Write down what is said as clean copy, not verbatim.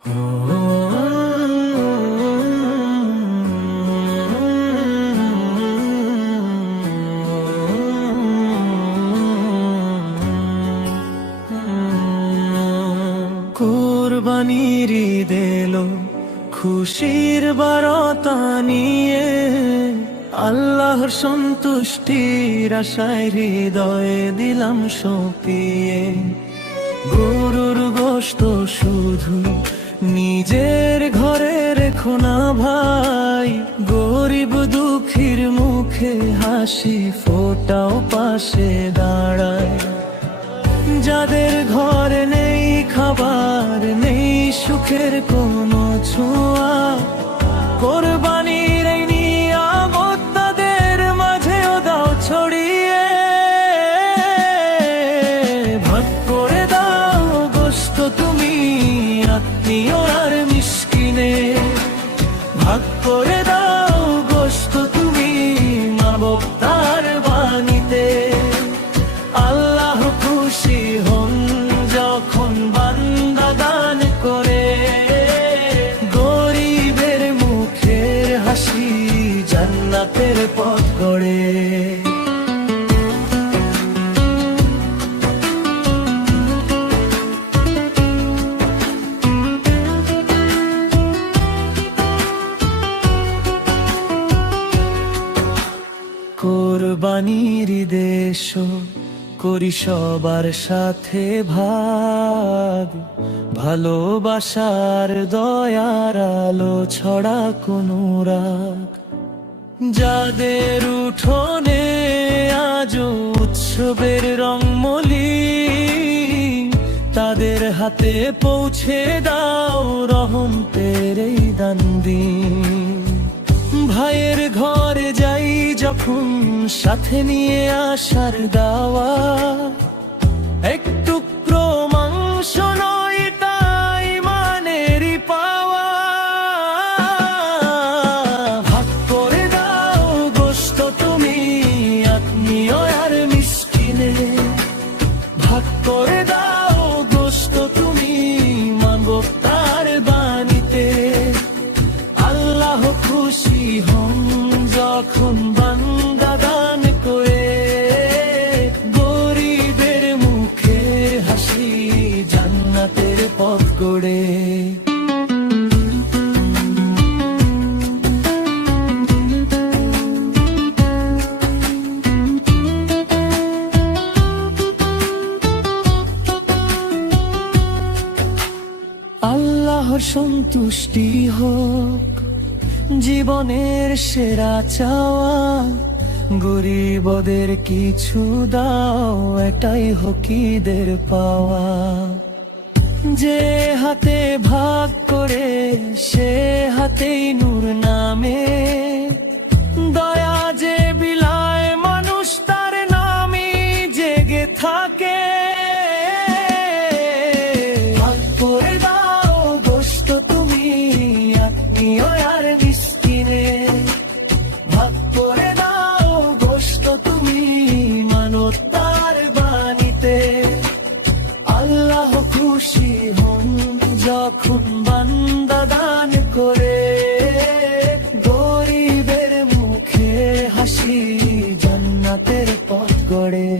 কুরবানির ঈদ এলো খুশির বারতা নিয়ে, আল্লাহর সন্তুষ্টির আশায় হৃদয়ে দিলাম সঁপিয়ে। গরুর গোশত শুধু নিজের ঘরে রেখো না ভাই, গরিব দুঃখীর মুখে হাসি ফোটাও পাশে দাঁড়ায়। যাদের ঘরে নেই খাবার, নেই সুখের কোনো ছোঁয়া, কোরবানির এই নিয়ামত তাদের মাঝেও দাও ছড়িয়ে। ভাগ করে দাও গোশত তুমি আত্মীয় আর মিসকিনে, ভাগ করে দাও গোশত তুমি মা বাবার বাণীতে। আল্লাহ খুশি হন যখন বান্দা দান করে, গরিবের মুখের হাসি জান্নাতের পথ গড়ে। কোরবানির দেশ করি সবার সাথে ভাগ, ভালোবাসার দয়ার আলো ছড়া কোনো রাগ। যাদের উঠোনে আজ উৎসবের রংমলি, তাদের হাতে পৌঁছে দাও রহমতের এই দান দিন। ভাইয়ের ঘরে যাই যখন সাথে নিয়ে আসার দাওয়া, এক টুকরো মাংস নয় তাই মানেরই পাওয়া। ভাগ করে দাও গোশত তুমি আত্মীয় আর মিসকিনে, ভাগ করে দাও গোশত তুমি মানবতার বাণীতে। আল্লাহ খুশি হন যখন বান্দা দান করে, গরিবের মুখে হাসি জান্নাতের পথ গড়ে। আল্লাহর সন্তুষ্টি হোক জীবনের সেরা চাওয়া, গরিবদের কিছু দাও এটাই হকিদের পাওয়া। যে হাতে ভাগ করে সে হাতেই নূর নামে, দয়া যে বিলায় মানুষ তার নামই জেগে থাকে। ভাগ করে দাও গোশত তুমি আত্মীয় আর মিসকিনে, ভাগ করে দাও গোশত তুমি মানবতার বাণীতে। আল্লাহ খুশি হন যখন বান্দা দান করে, গরিবের মুখে হাসি জান্নাতের পথ গড়ে।